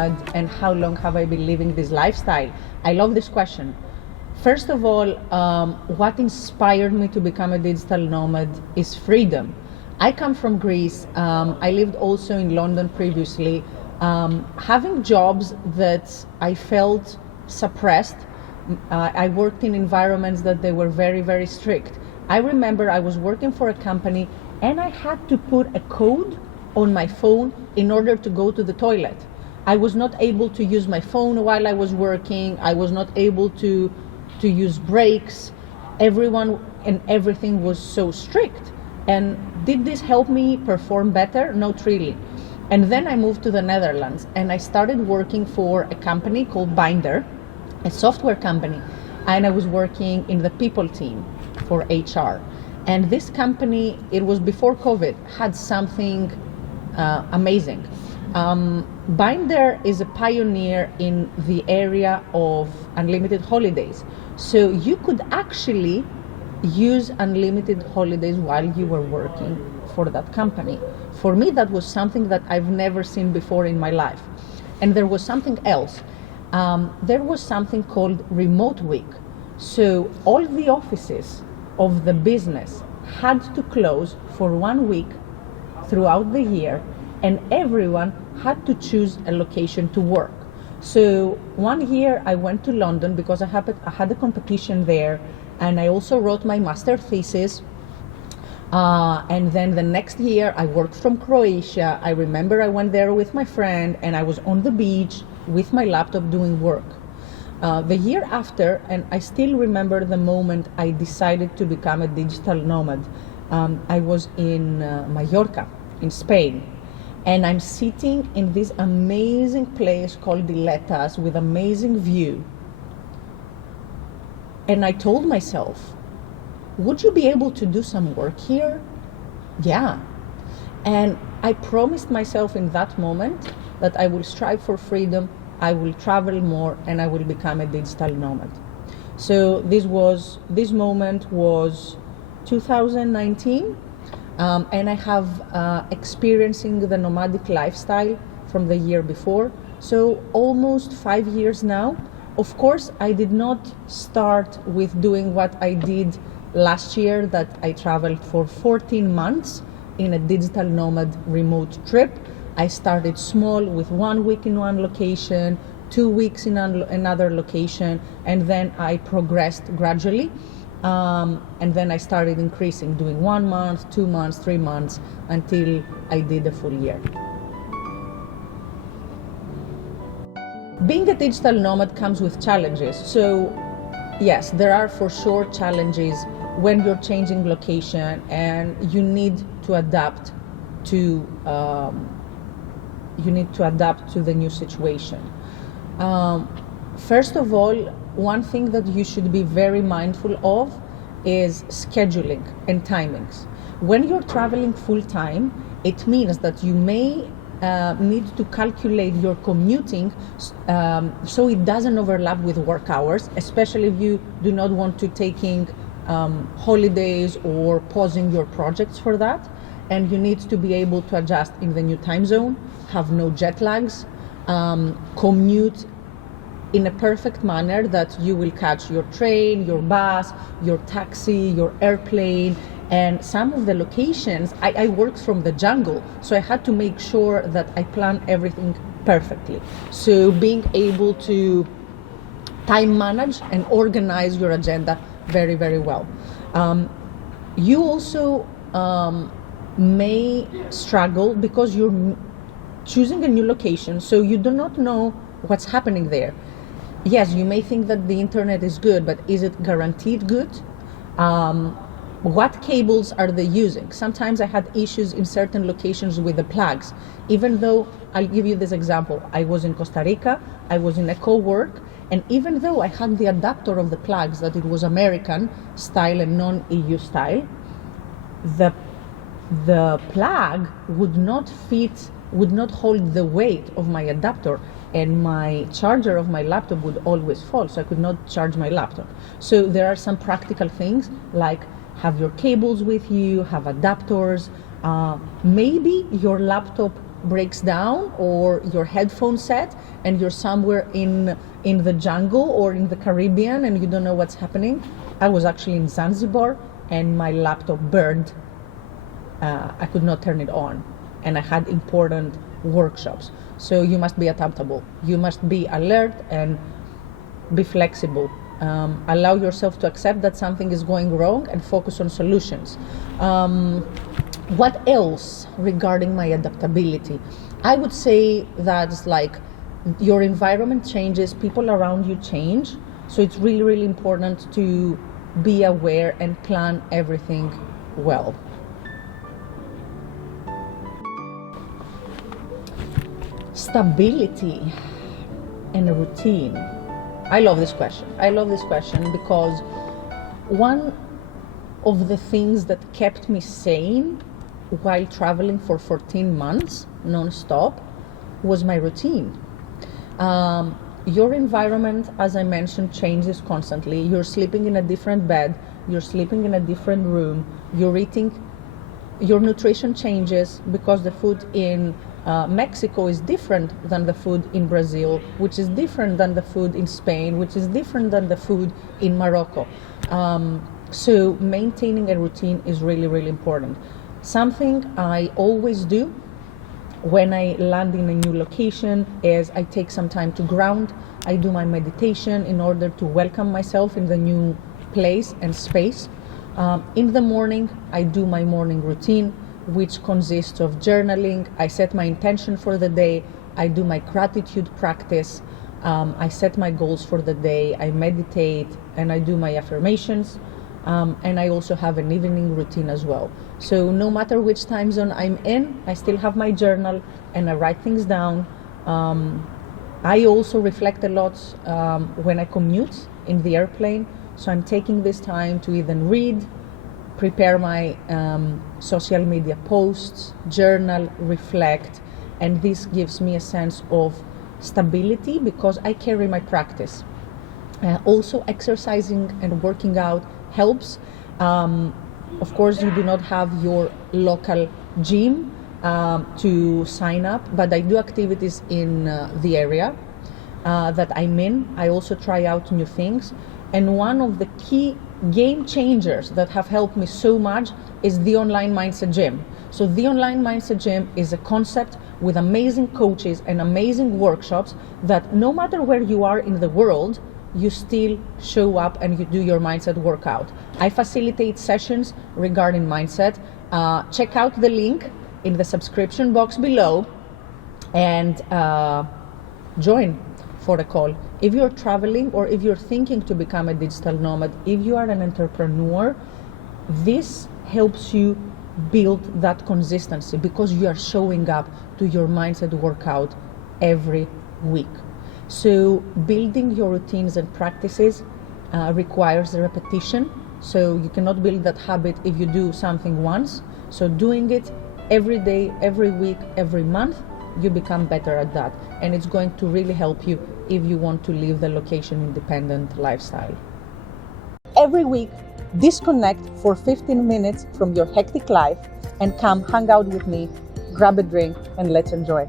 nomad and how long have I been living this lifestyle? I love this question. First of all, what inspired me to become a digital nomad is freedom. I come from Greece. I lived also in London previously. Having jobs that I felt suppressed, I worked in environments that they were very, very strict. I remember I was working for a company and I had to put a code on my phone in order to go to the toilet. I was not able to use my phone while I was working. I was not able to use breaks. Everyone and everything was so strict. And did this help me perform better? Not really. And then I moved to the Netherlands and I started working for a company called Binder, a software company. And I was working in the people team for HR. And this company, it was before COVID, had something amazing. Binder is a pioneer in the area of unlimited holidays. So you could actually use unlimited holidays while you were working for that company. For me, that was something that I've never seen before in my life. And there was something else. There was something called remote week. So all the offices of the business had to close for 1 week throughout the year, and everyone had to choose a location to work. So one year I went to London because I had a competition there, and I also wrote my master thesis. And then the next year I worked from Croatia. I remember I went there with my friend and I was on the beach with my laptop doing work. The year after, and I still remember the moment I decided to become a digital nomad, I was in Mallorca, in Spain. And I'm sitting in this amazing place called Diletas with amazing view. And I told myself, would you be able to do some work here? Yeah. And I promised myself in that moment that I will strive for freedom, I will travel more, and I will become a digital nomad. So this moment was 2019. And I have experiencing the nomadic lifestyle from the year before, so almost 5 years now. Of course, I did not start with doing what I did last year, that I traveled for 14 months in a digital nomad remote trip. I started small with 1 week in one location, 2 weeks in another location, and then I progressed gradually. And then I started increasing, doing 1 month, 2 months, 3 months, until I did a full year. Being a digital nomad comes with challenges. So yes, there are for sure challenges when you're changing location and you need to adapt to the new situation. First of all, one thing that you should be very mindful of is scheduling and timings. When you're traveling full time, it means that you may need to calculate your commuting so it doesn't overlap with work hours, especially if you do not want to taking holidays or pausing your projects for that. And you need to be able to adjust in the new time zone, have no jet lags, commute in a perfect manner that you will catch your train, your bus, your taxi, your airplane. And some of the locations, I worked from the jungle, so I had to make sure that I plan everything perfectly. So being able to time manage and organize your agenda very, very well. You also may struggle because you're choosing a new location, so you do not know what's happening there. Yes, you may think that the internet is good, but is it guaranteed good? What cables are they using? Sometimes I had issues in certain locations with the plugs, even though, I'll give you this example. I was in Costa Rica, I was in a co-work, and even though I had the adapter of the plugs, that it was American style and non-EU style, the plug would not hold the weight of my adapter, and my charger of my laptop would always fall, so I could not charge my laptop. So there are some practical things like have your cables with you, have adapters. Maybe your laptop breaks down, or your headphone set and you're somewhere in the jungle or in the Caribbean and you don't know what's happening. I was actually in Zanzibar and my laptop burned. I could not turn it on, and I had important workshops. So you must be adaptable. You must be alert and be flexible. Allow yourself to accept that something is going wrong and focus on solutions. What else regarding my adaptability? I would say that's like your environment changes, people around you change. So it's really, really important to be aware and plan everything well. Stability and a routine. I love this question. I love this question because one of the things that kept me sane while traveling for 14 months non-stop was my routine. Your environment, as I mentioned, changes constantly. You're sleeping in a different bed, you're sleeping in a different room, you're eating, your nutrition changes because the food in Mexico is different than the food in Brazil, which is different than the food in Spain, which is different than the food in Morocco. So maintaining a routine is really, really important. Something I always do when I land in a new location is I take some time to ground. I do my meditation in order to welcome myself in the new place and space. In the morning, I do my morning routine, which consists of journaling. I set my intention for the day. I do my gratitude practice. I set my goals for the day. I meditate and I do my affirmations. And I also have an evening routine as well. So no matter which time zone I'm in, I still have my journal and I write things down. I also reflect a lot when I commute in the airplane. So I'm taking this time to even read, prepare my social media posts, journal, reflect, and this gives me a sense of stability because I carry my practice. Also exercising and working out helps. Of course, you do not have your local gym to sign up, but I do activities in the area that I'm in. I also try out new things. And one of the key game changers that have helped me so much is the Online Mindset Gym. So the Online Mindset Gym is a concept with amazing coaches and amazing workshops that no matter where you are in the world, you still show up and you do your mindset workout. I facilitate sessions regarding mindset. Check out the link in the subscription box below and join for a call. If you're traveling or if you're thinking to become a digital nomad, if you are an entrepreneur, this helps you build that consistency because you are showing up to your mindset workout every week. So building your routines and practices requires repetition. So you cannot build that habit if you do something once. So doing it every day, every week, every month, you become better at that. And it's going to really help you if you want to live the location independent lifestyle. Every week, disconnect for 15 minutes from your hectic life and come hang out with me, grab a drink, and let's enjoy.